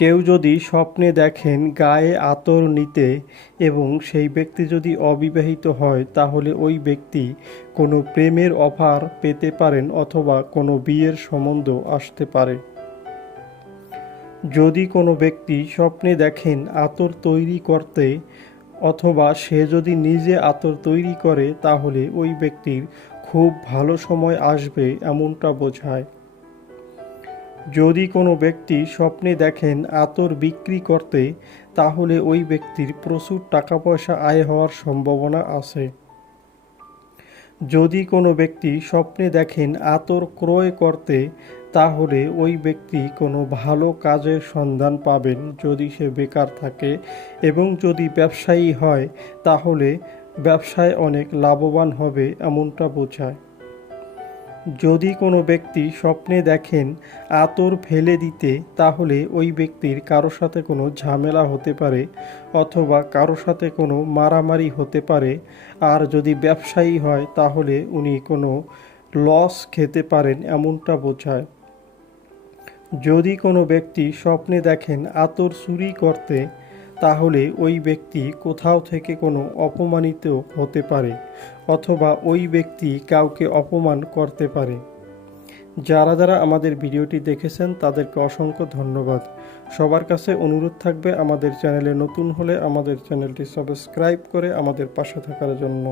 কেউ যদি স্বপ্নে দেখেন গায়ে আতর নিতে এবং সেই ব্যক্তি যদি অবিবাহিত হয়, তাহলে ওই ব্যক্তি কোনো প্রেমের অফার পেতে পারেন অথবা কোনো বিয়ের সম্বন্ধ আসতে পারে। যদি কোনো ব্যক্তি স্বপ্নে দেখেন আতর তৈরি করতে অথবা সে যদি নিজে আতর তৈরি করে, তাহলে ওই ব্যক্তির খুব ভালো সময় আসবে এমনটা বোঝায়। যদি কোনো ব্যক্তি স্বপ্নে দেখেন আতর বিক্রি করতে, তাহলে ওই ব্যক্তির প্রচুর টাকা পয়সা আয় হওয়ার সম্ভাবনা আছে। যদি কোনো ব্যক্তি স্বপ্নে দেখেন আতর ক্রয় করতে, তাহলে ওই ব্যক্তি কোনো ভালো কাজের সন্ধান পাবেন যদি সে বেকার থাকে এবং যদি ব্যবসায়ী হয়, তাহলে ব্যবসায় অনেক লাভবান হবে এমনটা বোঝায়। যদি কোনো ব্যক্তি স্বপ্নে দেখেন আতর ফেলে দিতে, তাহলে ওই ব্যক্তির কারও সাথে কোনো ঝামেলা হতে পারে অথবা কারও সাথে কোনো মারামারি হতে পারে। আর যদি ব্যবসায়ী হয়, তাহলে উনি কোনো লস খেতে পারেন এমনটা বোঝায়। যদি কোনো ব্যক্তি স্বপ্নে দেখেন আতর চুরি করতে তাহলে ওই ব্যক্তি কোথাও থেকে কোনো অপমানিত হতে পারে, অথবা ওই ব্যক্তি কাউকে অপমান করতে পারে। যারা যারা আমাদের ভিডিওটি দেখেছেন, তাদেরকে অসংখ্য ধন্যবাদ। সবার কাছে অনুরোধ থাকবে আমাদের চ্যানেলে নতুন হলে আমাদের চ্যানেলটি সাবস্ক্রাইব করে আমাদের পাশে থাকার জন্য।